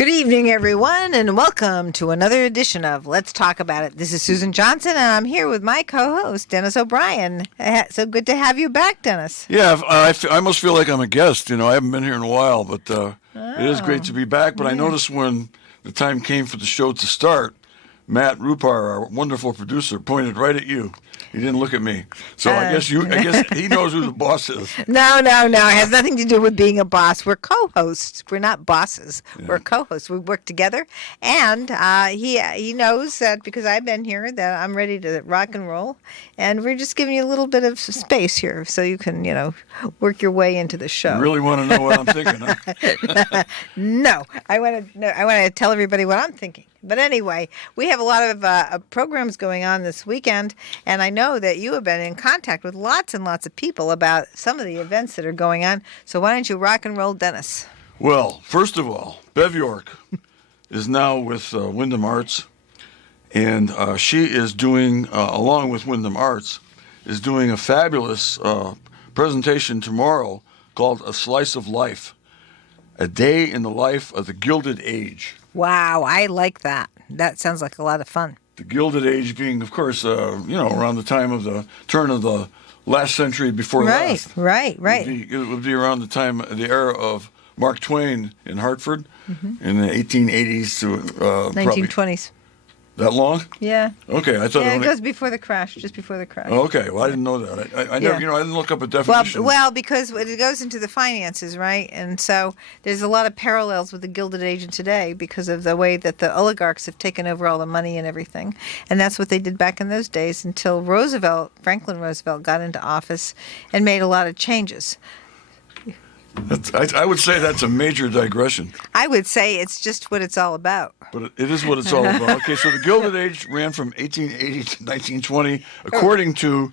Good evening, everyone, and welcome to another edition of Let's Talk About It. This is Susan Johnson, and I'm here with my co-host, Dennis O'Brien. So good to have you back, Dennis. Yeah, I almost feel like I'm a guest. I haven't been here in a while, but it is great to be back. But I noticed when the time came for the show to start, Matt Rupar, our wonderful producer, pointed right at you. He didn't look at me. So I guess he knows who the boss is. No. It has nothing to do with being a boss. We're co-hosts. We're not bosses. Yeah. We're co-hosts. We work together. And he knows that because I've been here that I'm ready to rock and roll. And we're just giving you a little bit of space here so you can, work your way into the show. You really want to know what I'm thinking, huh? No. I want to tell everybody what I'm thinking. But anyway, we have a lot of programs going on this weekend, and I know that you have been in contact with lots and lots of people about some of the events that are going on. So why don't you rock and roll, Dennis? Well, first of all, Bev York is now with Wyndham Arts, and she is doing, along with Wyndham Arts, is doing a fabulous presentation tomorrow called A Slice of Life, a day in the life of the Gilded Age. Wow, I like that. That sounds like a lot of fun. The Gilded Age being, of course, around the time of the turn of the last century before last. Right. It would be around the era of Mark Twain in Hartford in the 1880s to 1920s. That long? Yeah. Okay, I thought it goes before the crash, just before the crash. Oh, okay, well, I didn't know that. I never, I didn't look up a definition. Well, because it goes into the finances, right? And so there's a lot of parallels with the Gilded Age today because of the way that the oligarchs have taken over all the money and everything. And that's what they did back in those days until Franklin Roosevelt got into office and made a lot of changes. I would say that's a major digression. I would say it's just what it's all about. But it is what it's all about. Okay, so the Gilded Age ran from 1880 to 1920, according to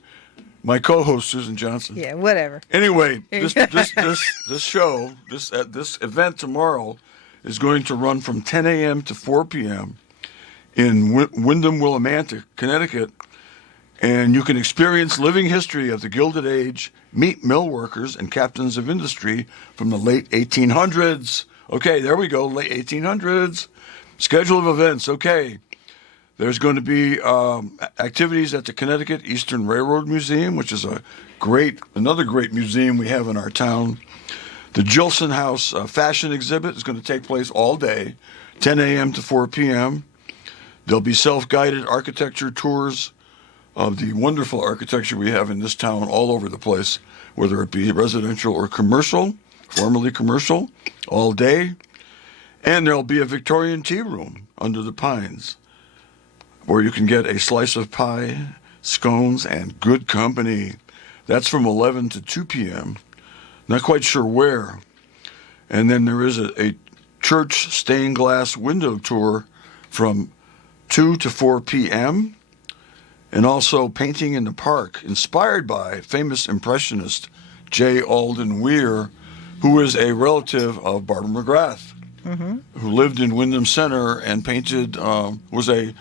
my co-host Susan Johnson. Yeah, whatever. Anyway, this show, this event tomorrow, is going to run from 10 a.m. to 4 p.m. in Wyndham, Willimantic, Connecticut. And you can experience living history of the Gilded Age, meet mill workers and captains of industry from the late 1800s. Okay, there we go, late 1800s. Schedule of events, okay. There's going to be activities at the Connecticut Eastern Railroad Museum, which is another great museum we have in our town. The Gilson House fashion exhibit is going to take place all day, 10 a.m. to 4 p.m. There'll be self-guided architecture tours of the wonderful architecture we have in this town all over the place, whether it be residential or commercial, formerly commercial, all day. And there'll be a Victorian tea room under the pines where you can get a slice of pie, scones, and good company. That's from 11 to 2 p.m. Not quite sure where. And then there is a church stained glass window tour from 2 to 4 p.m., and also painting in the park, inspired by famous impressionist J. Alden Weir, who is a relative of Barbara McGrath, who lived in Wyndham Center and painted, was a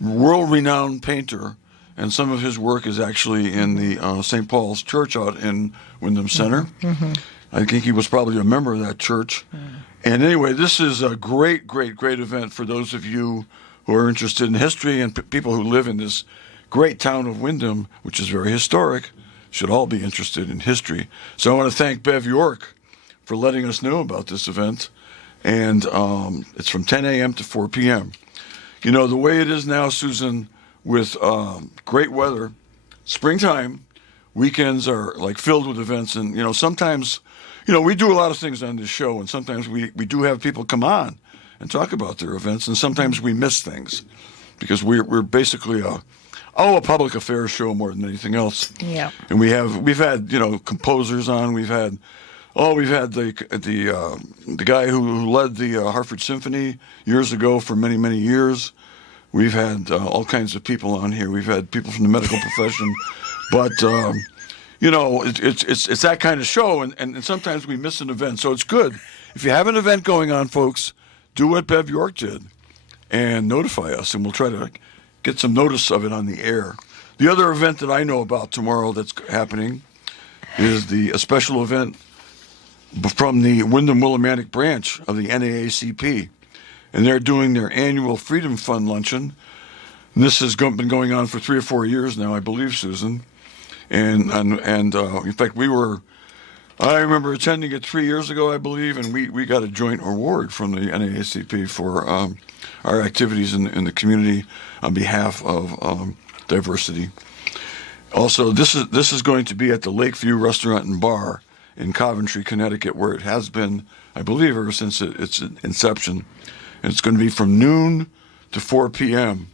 world-renowned painter, and some of his work is actually in the St. Paul's Church out in Wyndham Center. I think he was probably a member of that church. And anyway, this is a great, great, great event for those of you who are interested in history and people who live in this great town of Wyndham, which is very historic, should all be interested in history. So I want to thank Bev York for letting us know about this event. And it's from 10 a.m. to 4 p.m. The way it is now, Susan, with great weather, springtime, weekends are like filled with events. And, sometimes, we do a lot of things on this show, and sometimes we do have people come on and talk about their events, and sometimes we miss things because we're basically a public affairs show more than anything else. Yeah. And we've had composers on. We've had the guy who led the Hartford Symphony years ago for many, many years. We've had all kinds of people on here. We've had people from the medical profession, but it's that kind of show, and sometimes we miss an event. So it's good if you have an event going on, folks. Do what Bev York did, and notify us, and we'll try to get some notice of it on the air. The other event that I know about tomorrow that's happening is a special event from the Wyndham Willimantic branch of the NAACP. and they're doing their annual Freedom Fund luncheon. And this has been going on for 3 or 4 years now, I believe, Susan. And in fact, I remember attending it 3 years ago, I believe, and we got a joint award from the NAACP for our activities in the community on behalf of diversity. Also, this is going to be at the Lakeview Restaurant and Bar in Coventry, Connecticut, where it has been, I believe, ever since its inception. And it's going to be from noon to 4 p.m.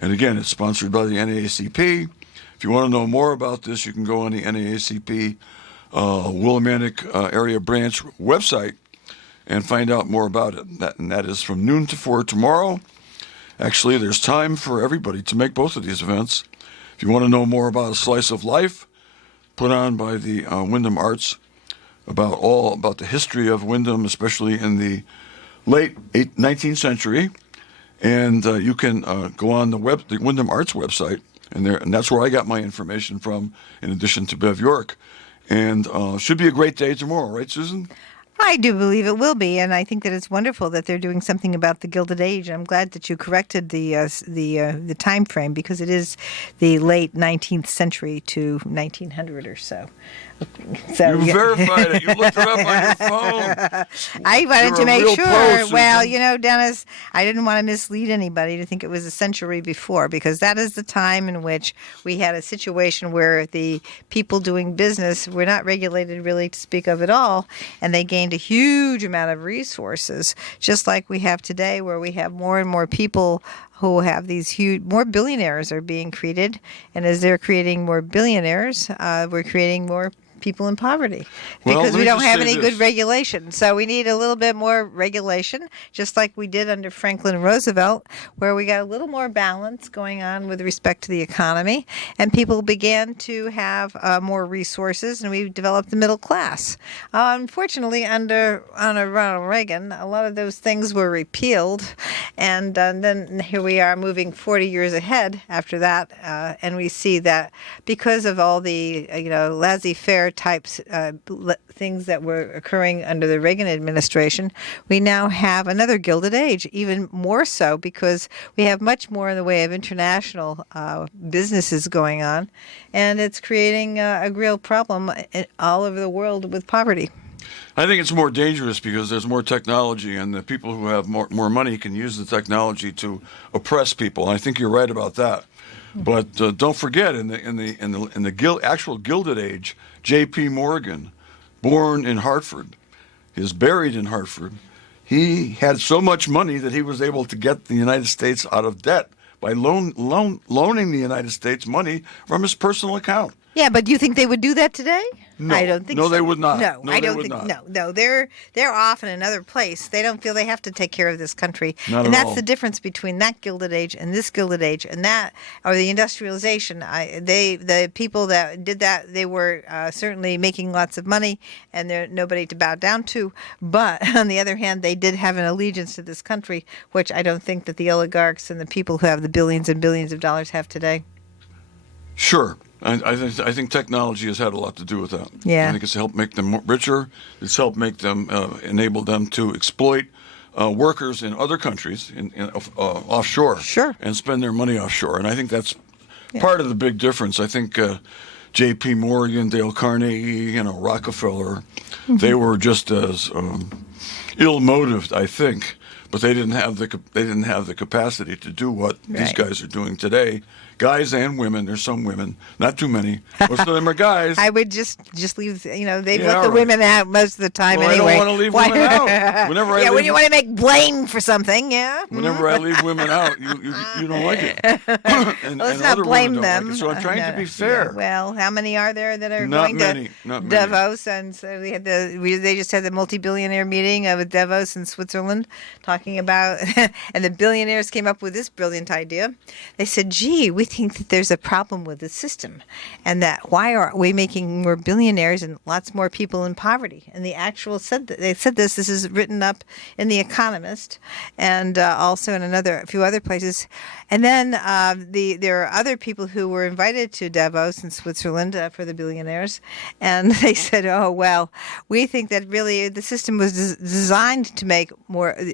And again, it's sponsored by the NAACP. If you want to know more about this, you can go on the NAACP Willimantic Area Branch website and find out more about it. And that is from noon to 4 tomorrow. Actually, there's time for everybody to make both of these events. If you want to know more about A Slice of Life, put on by the Wyndham Arts, about the history of Wyndham, especially in the late 19th century, and you can go on the Wyndham Arts website, and that's where I got my information from, in addition to Bev York. And should be a great day tomorrow, right, Susan? I do believe it will be, and I think that it's wonderful that they're doing something about the Gilded Age. I'm glad that you corrected the time frame, because it is the late 19th century to 1900 or so. You verified it. You looked it up on your phone. I wanted You're to a make real sure. pro, Susan. Well, Dennis, I didn't want to mislead anybody to think it was a century before, because that is the time in which we had a situation where the people doing business were not regulated really to speak of at all, and they gained a huge amount of resources, just like we have today, where we have more and more people who have these more billionaires are being created, and as they're creating more billionaires, we're creating more people in poverty, because we don't have any good regulation. So we need a little bit more regulation, just like we did under Franklin Roosevelt, where we got a little more balance going on with respect to the economy, and people began to have more resources, and we developed the middle class. Unfortunately, under Ronald Reagan, a lot of those things were repealed, and then here we are moving 40 years ahead after that, and we see that because of all the laissez-faire types things that were occurring under the Reagan administration, we now have another Gilded Age, even more so because we have much more in the way of international businesses going on, and it's creating a real problem all over the world with poverty. I think it's more dangerous because there's more technology, and the people who have more money can use the technology to oppress people. And I think you're right about that. But don't forget, in the actual Gilded Age, J.P. Morgan, born in Hartford, is buried in Hartford. He had so much money that he was able to get the United States out of debt by loaning the United States money from his personal account. Yeah, but do you think they would do that today? No. I don't think so. No, they would not. No, No, I they don't would think. not. No, they're off in another place. They don't feel they have to take care of this country, Not and at that's all. the difference between that Gilded Age and this Gilded Age, and that, or the industrialization. The people that did that, they were certainly making lots of money, and they're nobody to bow down to. But on the other hand, they did have an allegiance to this country, which I don't think that the oligarchs and the people who have the billions and billions of dollars have today. Sure. I think technology has had a lot to do with that. Yeah. I think it's helped make them richer. It's helped make them enable them to exploit workers in other countries, offshore, Sure. and spend their money offshore. And I think that's part of the big difference. I think J.P. Morgan, Dale Carnegie, Rockefeller, they were just as ill-motived, I think, but they didn't have the capacity to do what these Right. guys are doing today. Guys and women. There's some women, not too many. Most of them are guys. I would just leave. They've Yeah, let the all right. women out most of the time Well, anyway. I don't want to leave women out. Whenever I when leave, you want to make blame for something, yeah. whenever I leave women out, you don't like it. and Let's and not other blame women don't them. Like it. So I'm trying No, to be yeah. fair. Well, how many are there that are Not going many, to not many. Davos? And so they just had the multi-billionaire meeting with Davos in Switzerland, talking about, and the billionaires came up with this brilliant idea. They said, "Gee, we think that there's a problem with the system, and that why are we making more billionaires and lots more people in poverty?" And the actual they said this. This is written up in The Economist, and also in a few other places. And then there are other people who were invited to Davos in Switzerland for the billionaires, and they said, "Oh well, we think that really the system was designed to make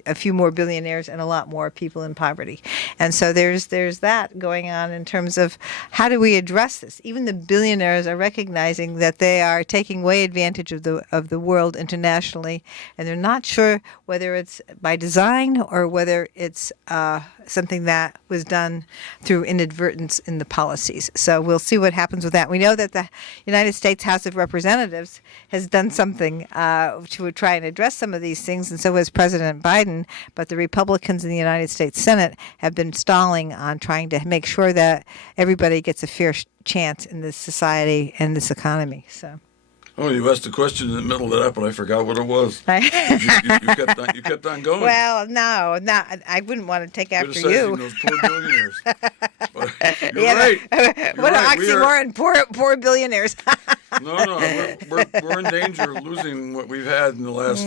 a few more billionaires and a lot more people in poverty. And so there's that going on in terms of how do we address this. Even the billionaires are recognizing that they are taking way advantage of the world internationally, and they're not sure whether it's by design or whether it's something that was done through inadvertence in the policies. So we'll see what happens with that. We know that the United States House of Representatives has done something to try and address some of these things, and so has President Biden. But the Republicans in the United States Senate have been stalling on trying to make sure that everybody gets a fair chance in this society and this economy. So. Oh, you asked a question in the middle of that, but I forgot what it was. You kept on going. Well, no, I wouldn't want to take after Criticizing you. those poor billionaires. But you're Yeah, right. What an right. oxymoron, poor billionaires. No, we're in danger of losing what we've had in the last,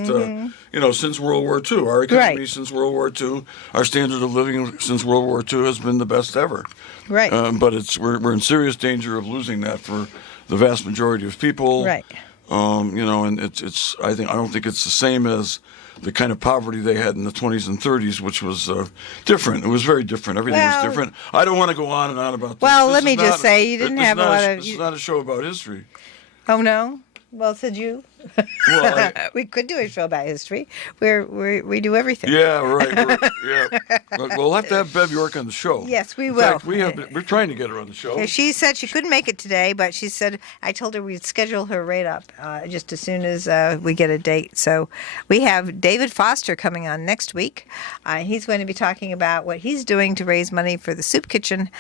since World War II. Our economy Right. since World War II, our standard of living since World War II has been the best ever. Right. But we're in serious danger of losing that for the vast majority of people. Right. And I don't think it's the same as the kind of poverty they had in the 20s and 30s, which was different. It was very different. Everything was different. I don't want to go on and on about this. Well, This let me is just not- say you didn't this is have a not lot of. This is not a show about history. Oh no. Well, said you. Well, We could do a show about history. We do everything. yeah, right. But we'll have to have Bev York on the show. Yes, we In will. fact, we're trying to get her on the show. Yeah, she said she couldn't make it today, but she said I told her we'd schedule her right up just as soon as we get a date. So we have David Foster coming on next week. He's going to be talking about what he's doing to raise money for the Soup Kitchen,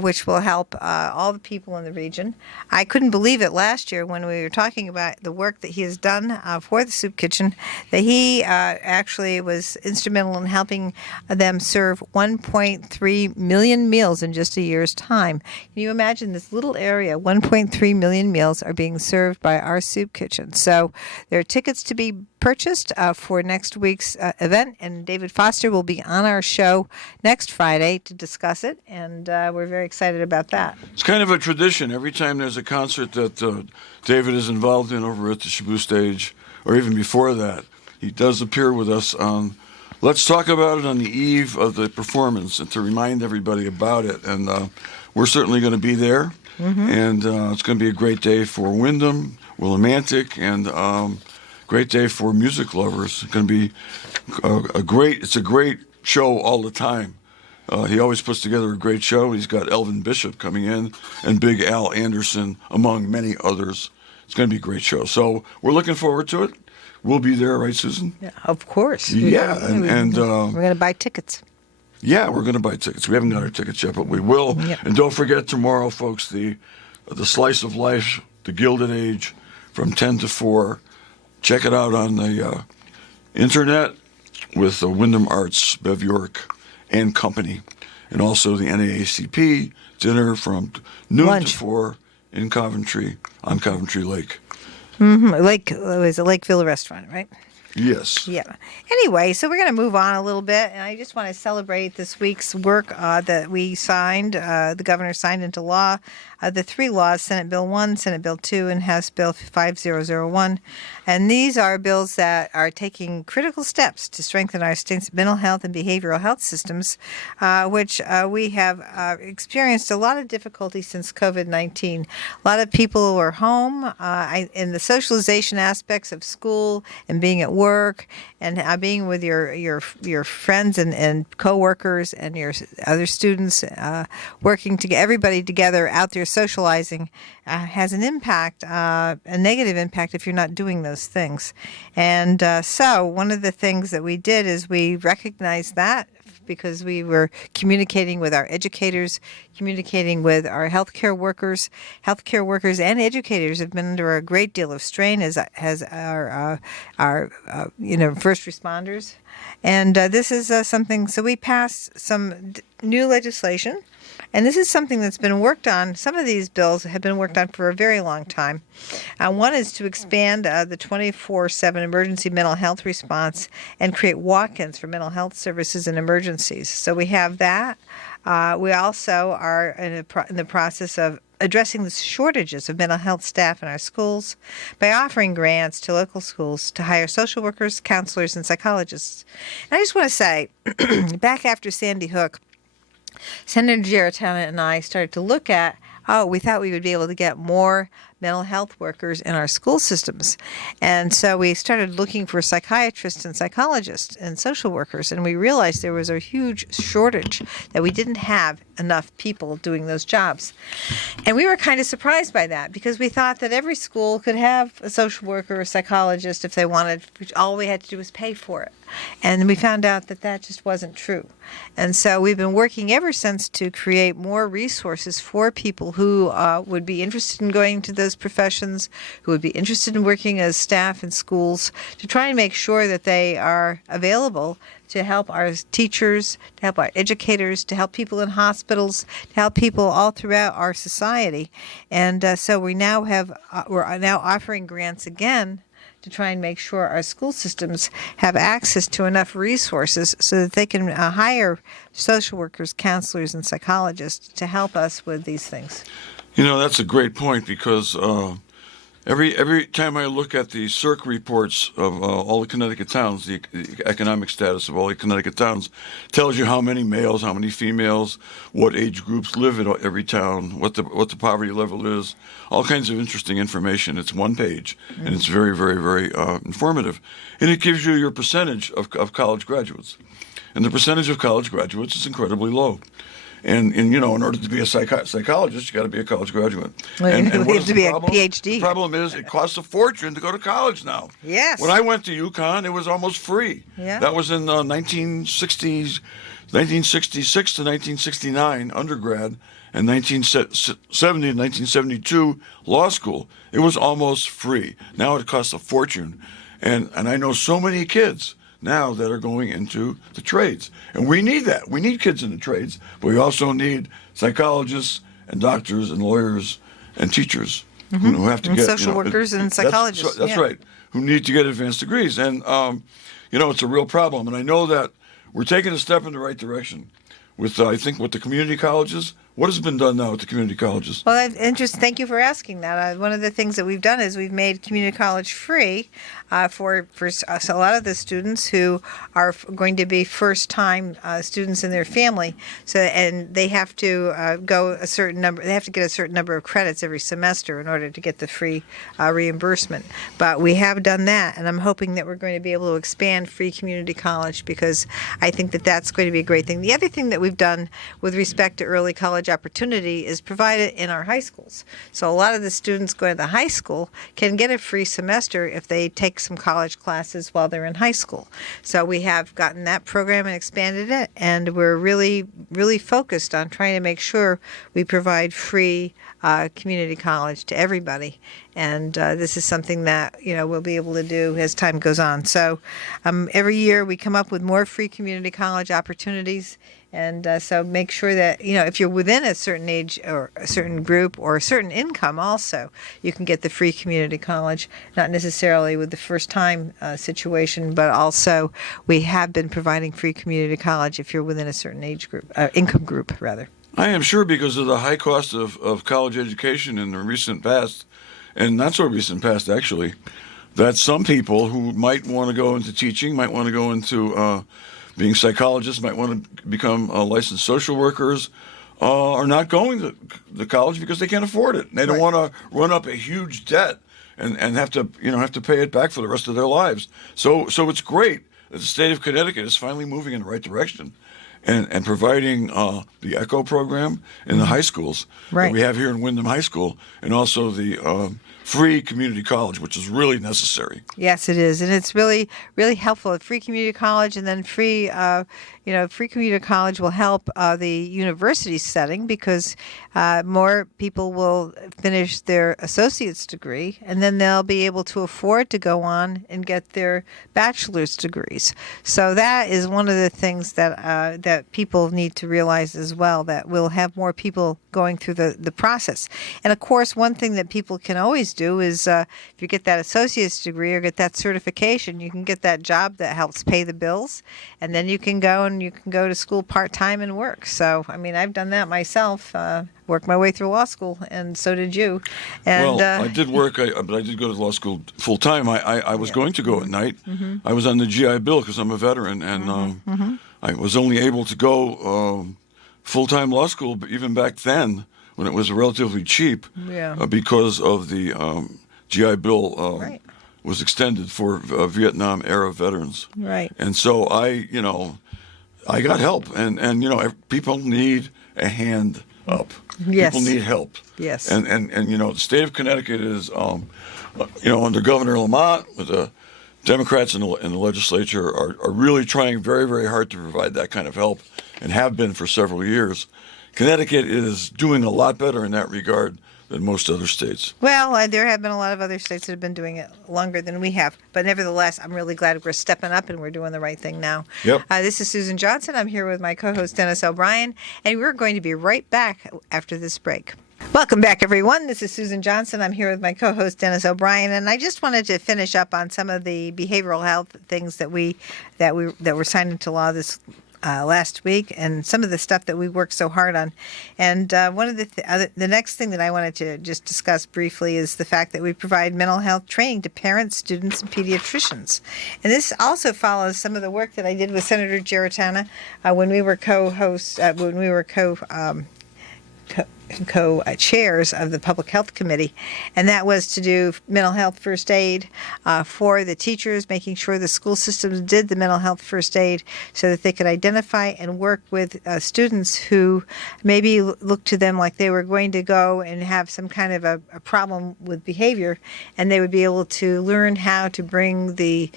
which will help all the people in the region. I couldn't believe it last year when we were talking about the work that he has done for the Soup Kitchen, that he actually was instrumental in helping them serve 1.3 million meals in just a year's time. Can you imagine this little area? 1.3 million meals are being served by our Soup Kitchen. So there are tickets to be purchased for next week's event, and David Foster will be on our show next Friday to discuss it, and we're very excited about that. It's kind of a tradition. Every time there's a concert that David is involved in over at the Shabu stage, or even before that, he does appear with us on Let's Talk About It on the eve of the performance and to remind everybody about it. And we're certainly going to be there. Mm-hmm. And it's going to be a great day for Windham, Willimantic, and great day for music lovers. It's going to be it's a great show all the time. He always puts together a great show. He's got Elvin Bishop coming in and Big Al Anderson, among many others. It's going to be a great show. So we're looking forward to it. We'll be there, right, Susan? Yeah, of course. Yeah, and we're going to buy tickets. Yeah, we're going to buy tickets. We haven't got our tickets yet, but we will. Yep. And don't forget tomorrow, folks, the Slice of Life, The Gilded Age, from 10 to 4. Check it out on the internet with the Wyndham Arts, Bev York and Company, and also the NAACP dinner from noon to 4 in Coventry, on Coventry Lake. Mm-hmm. It was a Lakeville restaurant, right? Yes. Yeah. Anyway, so we're going to move on a little bit, and I just want to celebrate this week's work that we signed, the governor signed into law, the three laws, Senate Bill 1, Senate Bill 2, and House Bill 5001. And these are bills that are taking critical steps to strengthen our state's mental health and behavioral health systems, which we have experienced a lot of difficulty since COVID-19. A lot of people were home, in the socialization aspects of school and being at work and being with your friends and coworkers and your other students, working together, everybody together out there socializing has an impact, a negative impact if you're not doing those things. And so one of the things that we did is we recognized that because we were communicating with our educators, communicating with our healthcare workers. Healthcare workers and educators have been under a great deal of strain, as our first responders. And this is something. So we passed some new legislation, And this is something that's been worked on. Some of these bills have been worked on for a very long time. One is to expand the 24/7 emergency mental health response and create walk-ins for mental health services in emergencies. So we have that. We also are in the process of addressing the shortages of mental health staff in our schools by offering grants to local schools to hire social workers, counselors, and psychologists. And I just want to say, back after Sandy Hook, Senator Giarratana and I started to look at, we thought we would be able to get more mental health workers in our school systems. And so we started looking for psychiatrists and psychologists and social workers, and we realized there was a huge shortage, that we didn't have enough people doing those jobs. And we were kind of surprised by that, because we thought that every school could have a social worker or a psychologist if they wanted, which all we had to do was pay for it. And we found out that that just wasn't true. And so we've been working ever since to create more resources for people who would be interested in going to those professions, who would be interested in working as staff in schools, to try and make sure that they are available to help our teachers, to help our educators, to help people in hospitals, to help people all throughout our society. And so we're now offering grants again to try and make sure our school systems have access to enough resources so that they can hire social workers, counselors, and psychologists to help us with these things. That's a great point, because every time I look at the CIRC reports of all the Connecticut towns, the economic status of all the Connecticut towns tells you how many males, how many females, what age groups live in every town, what the poverty level is, all kinds of interesting information. It's one page, and it's very, very, very informative. And it gives you your percentage of college graduates. And the percentage of college graduates is incredibly low. And in order to be a psychologist, you got to be a college graduate. And you have to be a PhD. The problem is it costs a fortune to go to college now. Yes. When I went to UConn, it was almost free. Yeah. That was in 1966 to 1969 undergrad, and 1970 to 1972 law school. It was almost free. Now it costs a fortune. And I know so many kids now that are going into the trades. And we need that. We need kids in the trades, but we also need psychologists and doctors and lawyers and teachers who have to get social workers and psychologists. That's right, who need to get advanced degrees. And it's a real problem. And I know that we're taking a step in the right direction with I think with the community colleges. What has been done now at the community colleges? Well, thank you for asking that. One of the things that we've done is we've made community college free for a lot of the students who are going to be first-time students in their family. And they have to go a certain number. They have to get a certain number of credits every semester in order to get the free reimbursement. But we have done that, and I'm hoping that we're going to be able to expand free community college, because I think that that's going to be a great thing. The other thing that we've done with respect to early college opportunity is provided in our high schools. So a lot of the students going to the high school can get a free semester if they take some college classes while they're in high school. So we have gotten that program and expanded it, and we're really, really focused on trying to make sure we provide free community college to everybody. And this is something that we'll be able to do as time goes on. So every year we come up with more free community college opportunities. And so make sure that, if you're within a certain age or a certain group or a certain income also, you can get the free community college, not necessarily with the first-time situation, but also we have been providing free community college if you're within a certain age group, income group, rather. I am sure, because of the high cost of college education in the recent past, and not so recent past actually, that some people who might want to go into teaching, might want to go into being psychologists, might want to become licensed social workers, are not going to the college because they can't afford it. They don't want to run up a huge debt and have to pay it back for the rest of their lives. So it's great that the state of Connecticut is finally moving in the right direction and providing the ECHO program in the high schools that we have here in Windham High School, and also the free community college, which is really necessary. Yes, it is, and it's really, really helpful. Free community college, and then free community college will help the university setting, because more people will finish their associate's degree, and then they'll be able to afford to go on and get their bachelor's degrees. So that is one of the things that that people need to realize as well, that we'll have more people going through the process. And of course, one thing that people can always do is if you get that associate's degree or get that certification, you can get that job that helps pay the bills, and then you can go to school part-time and work. So, I mean, I've done that myself. Worked my way through law school, and so did you. And I did work, but I did go to law school full time. I was going to go at night. I was on the GI Bill because I'm a veteran, and I was only able to go full time law school, but even back then, when it was relatively cheap, because of the GI Bill was extended for Vietnam era veterans. Right. And so I got help, and people need a hand up. Yes. People need help. Yes. And the state of Connecticut is, under Governor Lamont, with the Democrats in the legislature are really trying very, very hard to provide that kind of help, and have been for several years. Connecticut is doing a lot better in that regard than most other states. Well, there have been a lot of other states that have been doing it longer than we have. But nevertheless, I'm really glad we're stepping up and we're doing the right thing now. Yep. This is Susan Johnson. I'm here with my co-host, Dennis O'Brien, and we're going to be right back after this break. Welcome back, everyone. This is Susan Johnson. I'm here with my co-host, Dennis O'Brien, and I just wanted to finish up on some of the behavioral health things that were signed into law this last week, and some of the stuff that we worked so hard on. And one of the next thing that I wanted to just discuss briefly is the fact that we provide mental health training to parents, students, and pediatricians. And this also follows some of the work that I did with Senator Giarratana when we were co-chairs of the Public Health Committee, and that was to do mental health first aid for the teachers, making sure the school systems did the mental health first aid so that they could identify and work with students who maybe looked to them like they were going to go and have some kind of a problem with behavior, and they would be able to learn how to bring the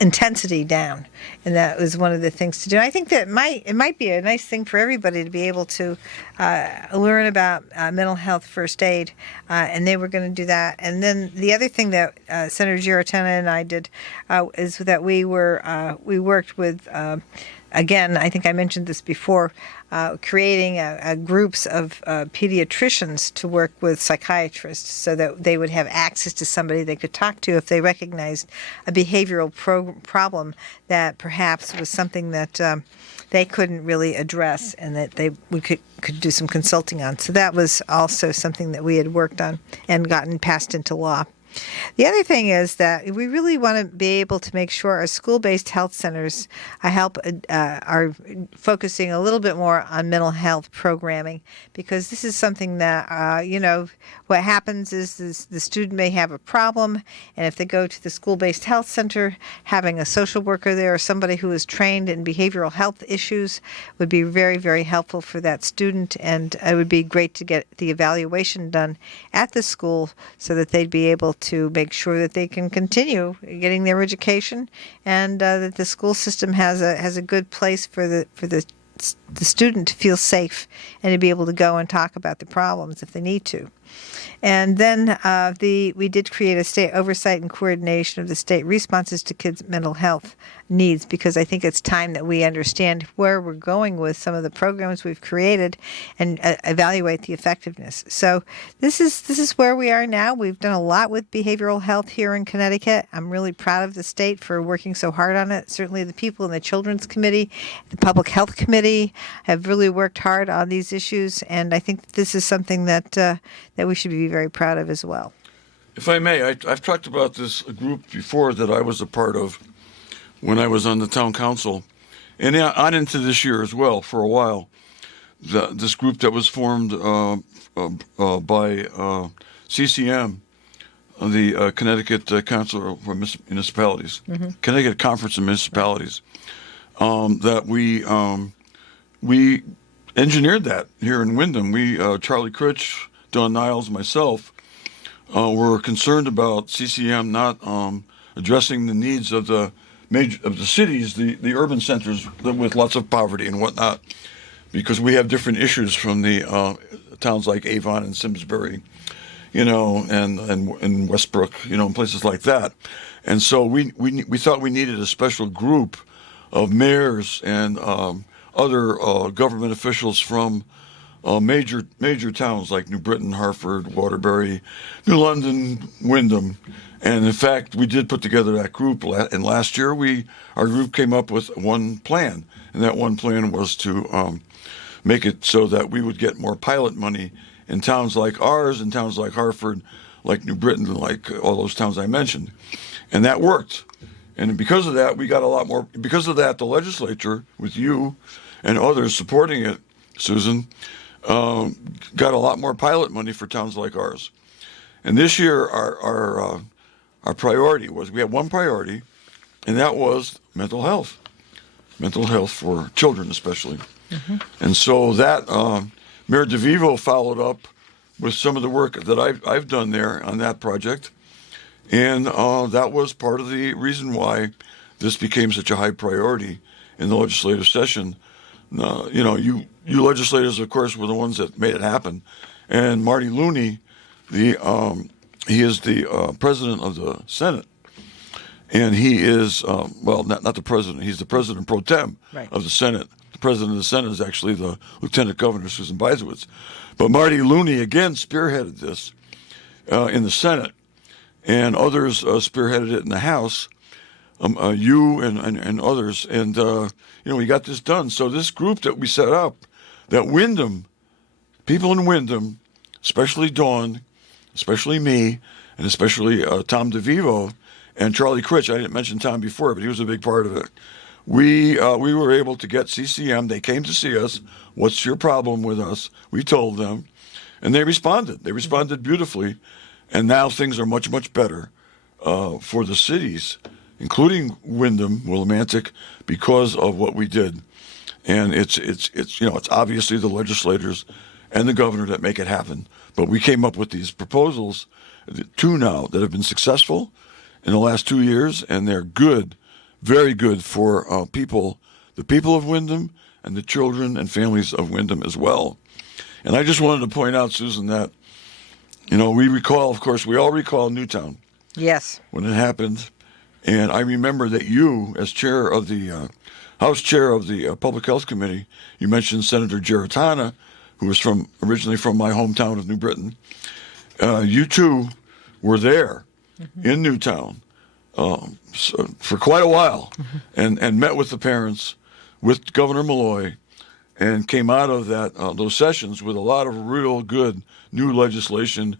intensity down. And that was one of the things to do. I think that it might be a nice thing for everybody to be able to learn about mental health first aid, and they were going to do that. And then the other thing that Senator Giarratana and I did is that we worked with. Again, I think I mentioned this before, creating groups of pediatricians to work with psychiatrists so that they would have access to somebody they could talk to if they recognized a behavioral problem that perhaps was something that they couldn't really address, and that we could do some consulting on. So that was also something that we had worked on and gotten passed into law. The other thing is that we really want to be able to make sure our school-based health centers are focusing a little bit more on mental health programming, because this is something that, what happens is the student may have a problem, and if they go to the school-based health center, having a social worker there or somebody who is trained in behavioral health issues would be very, very helpful for that student, and it would be great to get the evaluation done at the school so that they'd be able to make sure that they can continue getting their education, and that the school system has a good place for the student to feel safe and to be able to go and talk about the problems if they need to. And then we did create a state oversight and coordination of the state responses to kids' mental health needs, because I think it's time that we understand where we're going with some of the programs we've created and evaluate the effectiveness. So this is where we are now. We've done a lot with behavioral health here in Connecticut. I'm really proud of the state for working so hard on it. Certainly the people in the Children's Committee, the Public Health Committee have really worked hard on these issues, and I think this is something that we should be very proud of as well. If I may, I've talked about this group before that I was a part of when I was on the town council, and on into this year as well for a while. This group that was formed by CCM, the Connecticut Council for Municipalities, Connecticut Conference of Municipalities, that we engineered that here in Windham. We, Charlie Critch, Don Niles, myself, were concerned about CCM not addressing the needs of the cities, the urban centers with lots of poverty and whatnot, because we have different issues from the towns like Avon and Simsbury, and Westbrook, and places like that. And so we thought we needed a special group of mayors and other government officials from major towns like New Britain, Hartford, Waterbury, New London, Wyndham. And in fact, we did put together that group. And last year, our group came up with one plan. And that one plan was to make it so that we would get more pilot money in towns like ours, in towns like Hartford, like New Britain, like all those towns I mentioned. And that worked. And because of that, we got a lot more. Because of that, the legislature, with you and others supporting it, Susan, got a lot more pilot money for towns like ours. And this year, our priority was, we had one priority, and that was mental health for children especially. Mm-hmm. And so that Mayor DeVivo followed up with some of the work that I've done there on that project. And that was part of the reason why this became such a high priority in the legislative session. You legislators, of course, were the ones that made it happen. And Marty Looney, he is the president of the Senate. And he is, not the president, he's the president pro tem of the Senate. The president of the Senate is actually the Lieutenant Governor, Susan Bysiewicz. But Marty Looney, again, spearheaded this in the Senate. And others spearheaded it in the House, you and others. And, we got this done. So this group that we set up, that Wyndham, people in Wyndham, especially Dawn, especially me, and especially Tom DeVivo and Charlie Critch. I didn't mention Tom before, but he was a big part of it. We were able to get CCM. They came to see us. What's your problem with us? We told them. And they responded. They responded beautifully. And now things are much, much better for the cities, including Wyndham, Willimantic, because of what we did. And it's obviously the legislators and the governor that make it happen. But we came up with these proposals, two now, that have been successful in the last 2 years, and they're good, very good for the people of Wyndham and the children and families of Wyndham as well. And I just wanted to point out, Susan, that we recall, of course, we all recall Newtown. Yes. When it happened. And I remember that you, as chair of the House Chair of the Public Health Committee, you mentioned Senator Giarratana, who was originally from my hometown of New Britain. You two were there in Newtown for quite a while and met with the parents, with Governor Malloy, and came out of those sessions with a lot of real good new legislation,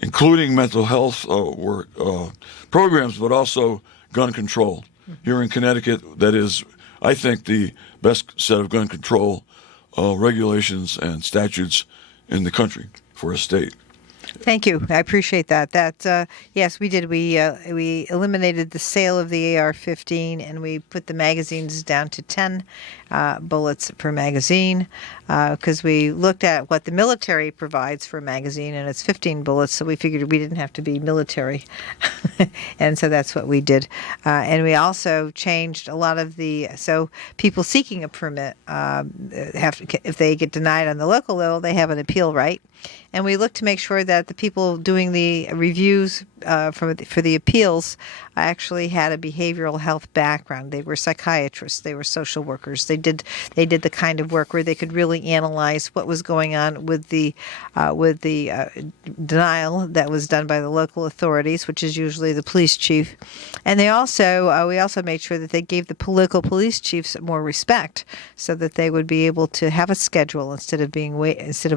including mental health work programs, but also gun control. Here in Connecticut, that is, I think, the best set of gun control regulations and statutes in the country for a state. Thank you. I appreciate that. Yes, we did. We eliminated the sale of the AR-15, and we put the magazines down to 10 bullets per magazine, because we looked at what the military provides for a magazine, and it's 15 bullets, so we figured we didn't have to be military. And so that's what we did. And we also changed a lot of so people seeking a permit, if they get denied on the local level, they have an appeal right. And we look to make sure that the people doing the reviews for the appeals actually had a behavioral health background. They were psychiatrists. They were social workers. They did the kind of work where they could really analyze what was going on with the denial that was done by the local authorities, which is usually the police chief. And we also made sure that they gave the local police chiefs more respect, so that they would be able to have a schedule instead of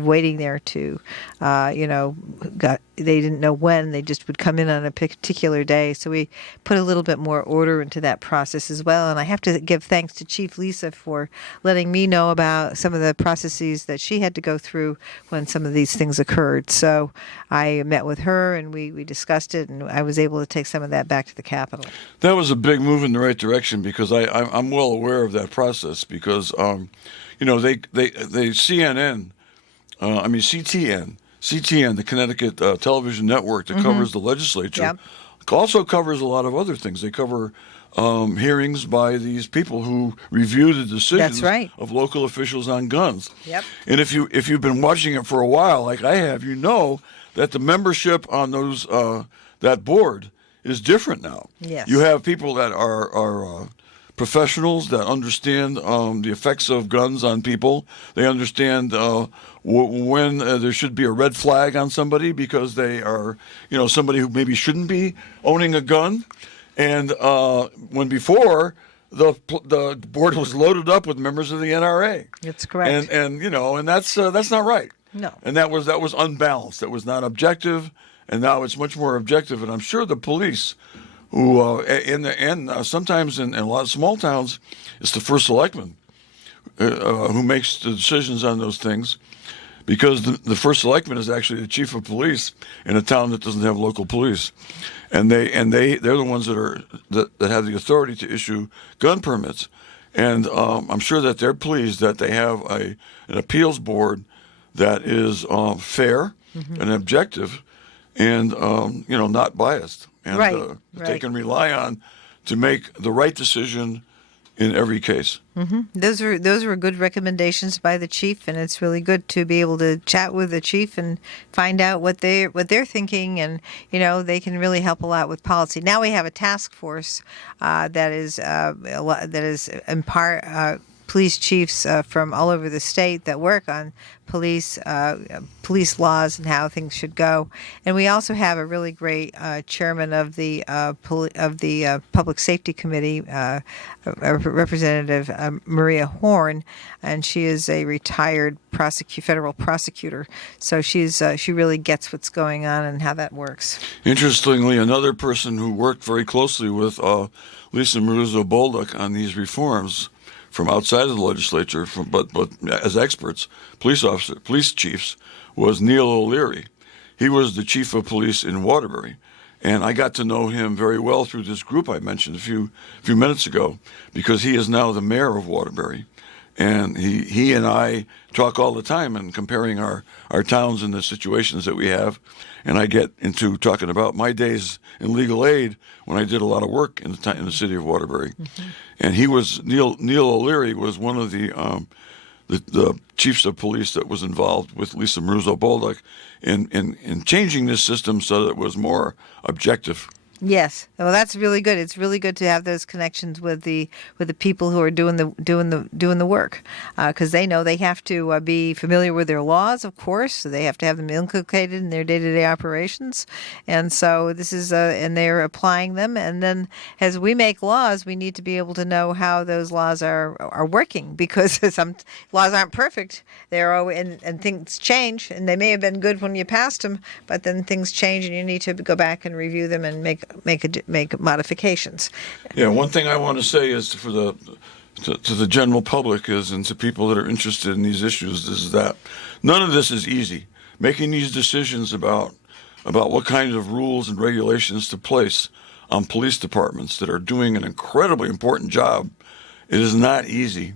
waiting there to, they didn't know when, they just would come in on a particular day. So we put a little bit more order into that process as well. And I have to give thanks to Chief Lisa for letting me know about some of the processes that she had to go through when some of these things occurred. So I met with her and we discussed it, and I was able to take some of that back to the Capitol. That was a big move in the right direction, because I'm well aware of that process, because CTN, the Connecticut television network that covers the legislature, also covers a lot of other things. They cover hearings by these people who review the decisions of local officials on guns. Yep. And if you've been watching it for a while, like I have, you know that the membership on that board is different now. Yes. You have people that are professionals that understand the effects of guns on people. They understand when there should be a red flag on somebody because they are, somebody who maybe shouldn't be owning a gun. And when before the board was loaded up with members of the NRA. That's correct. And that's not right. No. And that was unbalanced. That was not objective. And now it's much more objective. And I'm sure the police, who sometimes in a lot of small towns, it's the first selectman who makes the decisions on those things, because the first selectman is actually the chief of police in a town that doesn't have local police, and they're the ones that have the authority to issue gun permits. And I'm sure that they're pleased that they have an appeals board that is fair and objective, and not biased, and Right. they can rely on to make the right decision in every case. Those were good recommendations by the chief, and it's really good to be able to chat with the chief and find out what they're thinking, and they can really help a lot with policy. Now we have a task force that is in part police chiefs from all over the state that work on police laws and how things should go. And we also have a really great chairman of the Public Safety Committee, Representative Maria Horn, and she is a retired federal prosecutor. So she really gets what's going on and how that works. Interestingly, another person who worked very closely with Lisa Maruso-Bolduc on these reforms from outside of the legislature, but as experts, police chiefs, was Neil O'Leary. He was the chief of police in Waterbury, and I got to know him very well through this group I mentioned a few minutes ago, because he is now the mayor of Waterbury, and he and I talk all the time and comparing our towns and the situations that we have, and I get into talking about my days in legal aid when I did a lot of work in the city of Waterbury. And he was Neil O'Leary was one of the chiefs of police that was involved with Lisa Maruso-Bolduc in changing this system so that it was more objective. Yes, well, that's really good. It's really good to have those connections with the people who are doing the work, because they know they have to be familiar with their laws, of course. So they have to have them inculcated in their day-to-day operations, and so this is and they're applying them. And then as we make laws, we need to be able to know how those laws are working, because some laws aren't perfect. They're and things change, and they may have been good when you passed them, but then things change, and you need to go back and review them and make modifications. Yeah, one thing I want to say is to the general public and to people that are interested in these issues is that none of this is easy. Making these decisions about what kinds of rules and regulations to place on police departments that are doing an incredibly important job, it is not easy.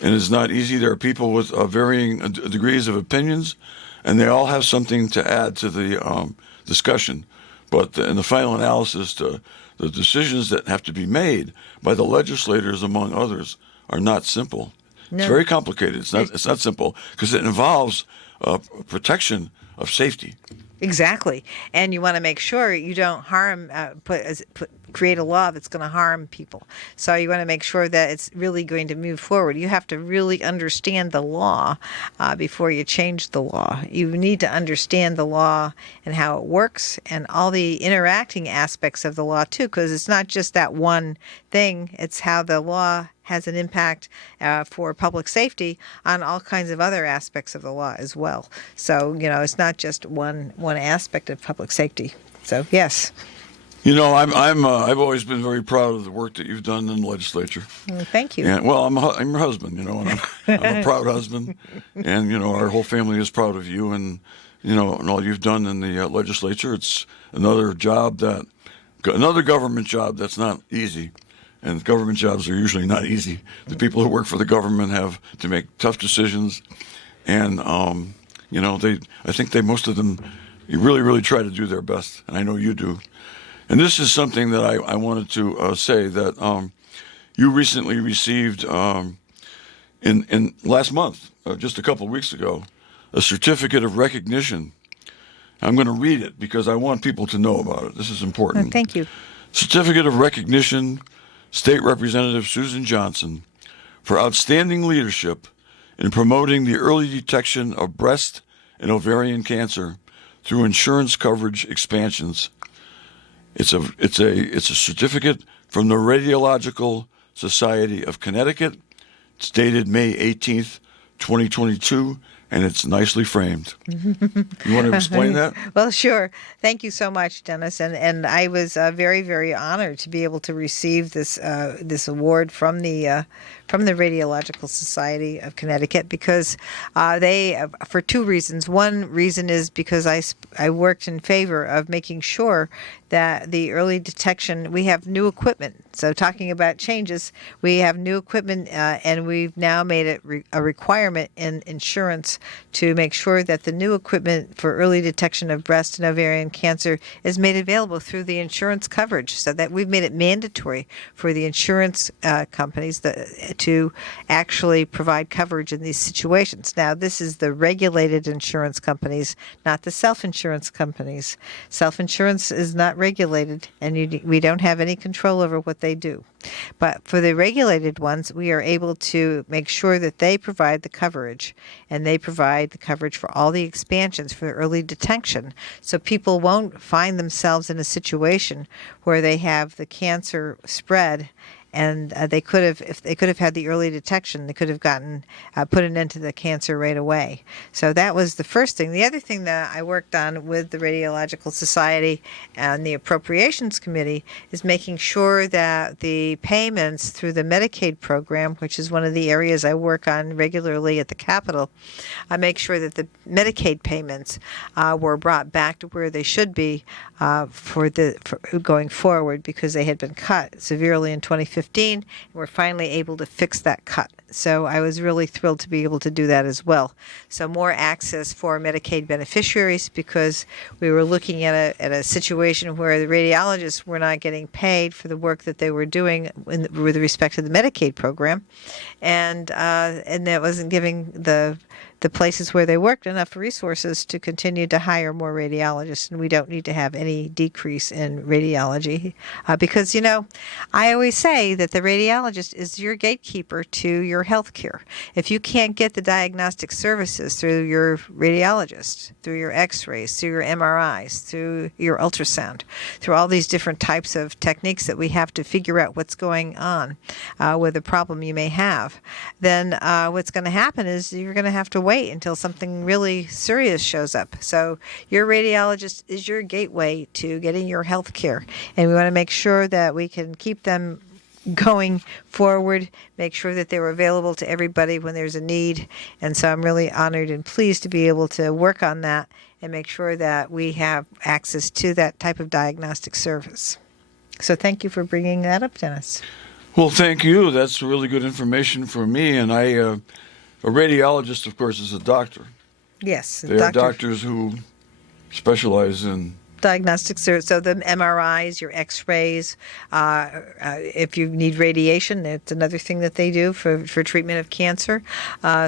And it's not easy. There are people with varying degrees of opinions, and they all have something to add to the discussion. But in the final analysis, the decisions that have to be made by the legislators, among others, are not simple. No. It's very complicated. It's not simple because it involves protection of safety. Exactly, and you want to make sure you don't harm, create a law that's going to harm people. So you want to make sure that it's really going to move forward. You have to really understand the law before you change the law. You need to understand the law and how it works and all the interacting aspects of the law too, because it's not just that one thing. It's how the law has an impact for public safety on all kinds of other aspects of the law as well. So, it's not just one aspect of public safety. So, yes. I've always been very proud of the work that you've done in the legislature. Thank you. And, well, I'm your husband, and I'm a proud husband, and our whole family is proud of you, and and all you've done in the legislature. It's another government job that's not easy. And government jobs are usually not easy. The people who work for the government have to make tough decisions, and I think most of them really, really try to do their best, and I know you do. And this is something that I wanted to say that you recently received in last month, just a couple of weeks ago, a certificate of recognition. I'm going to read it because I want people to know about it. This is important. Thank you. Certificate of recognition. State Representative Susan Johnson for outstanding leadership in promoting the early detection of breast and ovarian cancer through insurance coverage expansions. It's a certificate from the Radiological Society of Connecticut. It's dated May 18th, 2022, and it's nicely framed. You want to explain that? Well, sure. Thank you so much, Dennis. And I was very, very honored to be able to receive this award from the Radiological Society of Connecticut because they, for two reasons. One reason is because I worked in favor of making sure that the early detection, we have new equipment. So talking about changes, we have new equipment and we've now made it a requirement in insurance to make sure that the new equipment for early detection of breast and ovarian cancer is made available through the insurance coverage, so that we've made it mandatory for the insurance companies to actually provide coverage in these situations. Now, this is the regulated insurance companies, not the self-insurance companies. Self-insurance is not regulated, and we don't have any control over what they do. But for the regulated ones, we are able to make sure that they provide the coverage, and they provide the coverage for all the expansions for early detection, so people won't find themselves in a situation where they have the cancer spread. And they could have, if they could have had the early detection, they could have gotten put an end to the cancer right away. So that was the first thing. The other thing that I worked on with the Radiological Society and the Appropriations Committee is making sure that the payments through the Medicaid program, which is one of the areas I work on regularly at the Capitol, I make sure that the Medicaid payments were brought back to where they should be for going forward, because they had been cut severely in 2015. And we're finally able to fix that cut. So I was really thrilled to be able to do that as well. So more access for Medicaid beneficiaries, because we were looking at a situation where the radiologists were not getting paid for the work that they were doing with respect to the Medicaid program, and that wasn't giving the places where they worked enough resources to continue to hire more radiologists. And we don't need to have any decrease in radiology because, I always say that the radiologist is your gatekeeper to your health care. If you can't get the diagnostic services through your radiologist, through your x-rays, through your MRIs, through your ultrasound, through all these different types of techniques that we have to figure out what's going on with a problem you may have, then what's going to happen is you're going to have to wait until something really serious shows up. So your radiologist is your gateway to getting your health care. And we want to make sure that we can keep them going forward, make sure that they're available to everybody when there's a need. And so I'm really honored and pleased to be able to work on that and make sure that we have access to that type of diagnostic service. So thank you for bringing that up, Dennis. Well, thank you. That's really good information for me. And a radiologist, of course, is a doctor. Yes. They are doctors who specialize in diagnostic service. So the MRIs, your x-rays, if you need radiation, it's another thing that they do for treatment of cancer.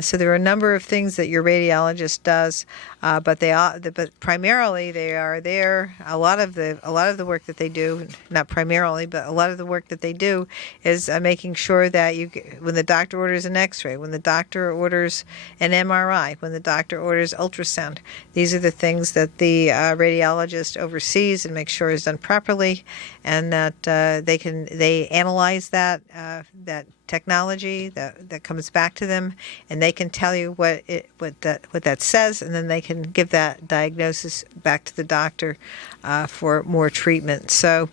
So there are a number of things that your radiologist does, but primarily they are there. A lot of the work that they do, not primarily, but a lot of the work that they do is making sure that when the doctor orders an x-ray, when the doctor orders an MRI, when the doctor orders ultrasound, these are the things that the radiologist oversees and make sure is done properly, and that they analyze that technology that comes back to them, and they can tell you what that says, and then they can give that diagnosis back to the doctor for more treatment. So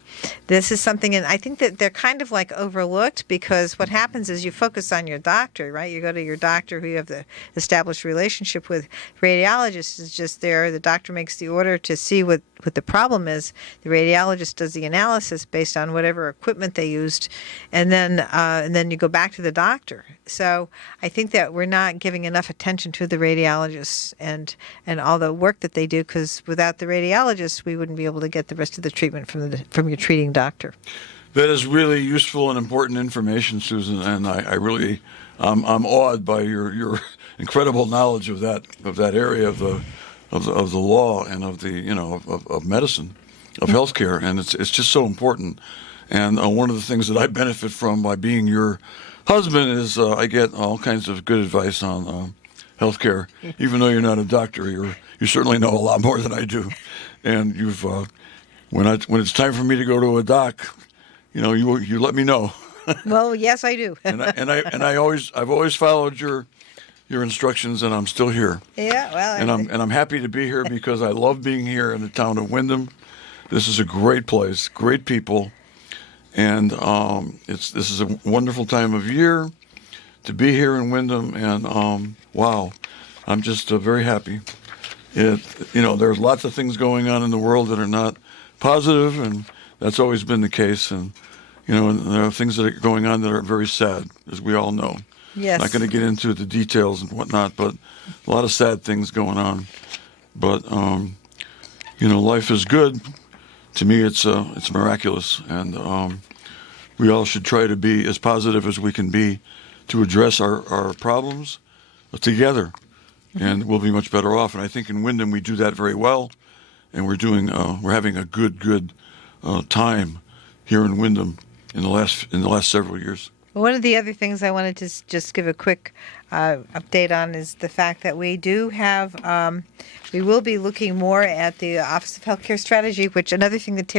this is something, and I think that they're kind of like overlooked, because what happens is you focus on your doctor, right? You go to your doctor who you have the established relationship with. Radiologist is just there. The doctor makes the order to see what the problem is. The radiologist does the analysis based on whatever equipment they used, and then you go back to the doctor. So I think that we're not giving enough attention to the radiologists and all the work that they do, because without the radiologists, we wouldn't be able to get the rest of the treatment from your treating doctor. That is really useful and important information, Susan, and I'm awed by your incredible knowledge of that area of the law and of the of medicine, of healthcare, and it's just so important. And one of the things that I benefit from by being your husband is I get all kinds of good advice on healthcare. Even though you're not a doctor, you certainly know a lot more than I do. And you've when it's time for me to go to a doc, you let me know. Well, yes, I do. I've always followed your instructions, and I'm still here. Yeah, well, I'm happy to be here because I love being here in the town of Windham. This is a great place, great people, and this is a wonderful time of year to be here in Windham. And wow, I'm just very happy. There's lots of things going on in the world that are not positive, and that's always been the case. And and there are things that are going on that are very sad, as we all know. yes. Not going to get into the details and whatnot, but a lot of sad things going on. But life is good. To me, it's miraculous, and we all should try to be as positive as we can be to address our problems together, and we'll be much better off. And I think in Windham we do that very well, and we're having a good time here in Windham in the last several years. One of the other things I wanted to just give a quick update on is the fact that we do have, we will be looking more at the Office of Healthcare Strategy, which another thing that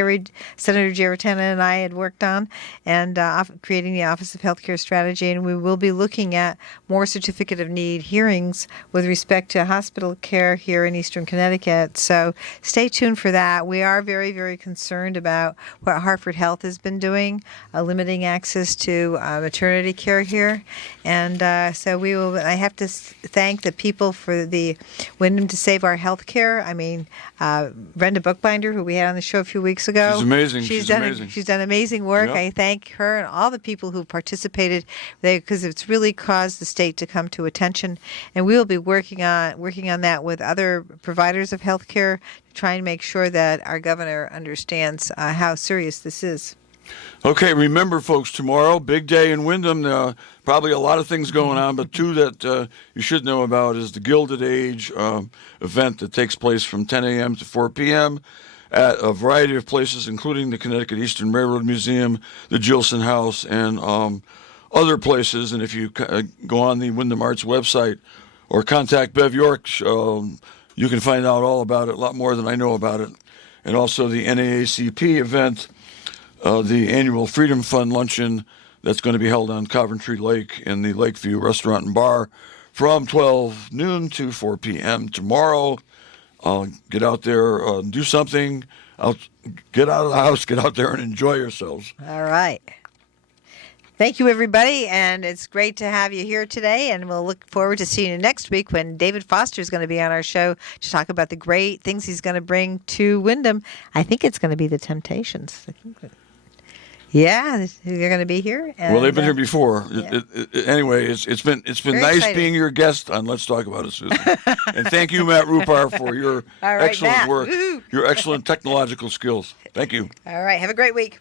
Senator Giarratana and I had worked on, and creating the Office of Healthcare Strategy, and we will be looking at more Certificate of Need hearings with respect to hospital care here in Eastern Connecticut. So stay tuned for that. We are very, very concerned about what Hartford Health has been doing, limiting access to maternity care here, and so we will. I have to thank the people for the Windham to Save Our Healthcare. I mean, Brenda Bookbinder, who we had on the show a few weeks ago. She's amazing. She's amazing. She's done amazing work. Yep. I thank her and all the people who participated there because it's really caused the state to come to attention. And we will be working on that with other providers of healthcare to try and make sure that our governor understands how serious this is. Okay, remember, folks, tomorrow, big day in Windham. Probably a lot of things going on, but two that you should know about is the Gilded Age event that takes place from 10 a.m. to 4 p.m. at a variety of places, including the Connecticut Eastern Railroad Museum, the Gilson House, and other places. And if you go on the Windham Arts website or contact Bev York, you can find out all about it, a lot more than I know about it. And also the NAACP event, the annual Freedom Fund luncheon that's going to be held on Coventry Lake in the Lakeview Restaurant and Bar from 12 noon to 4 p.m. tomorrow. Get out there, do something. Get out of the house, get out there and enjoy yourselves. All right. Thank you, everybody, and it's great to have you here today, and we'll look forward to seeing you next week when David Foster is going to be on our show to talk about the great things he's going to bring to Windham. I think it's going to be the Temptations. Yeah, they're going to be here. And, well, they've been here before. Yeah. Anyway, it's been Very nice exciting. being your guest on Let's Talk About It, Susan. And thank you, Matt Rupar, for your All right, excellent Matt. work, Woo-hoo. your excellent technological skills. Thank you. All right, have a great week.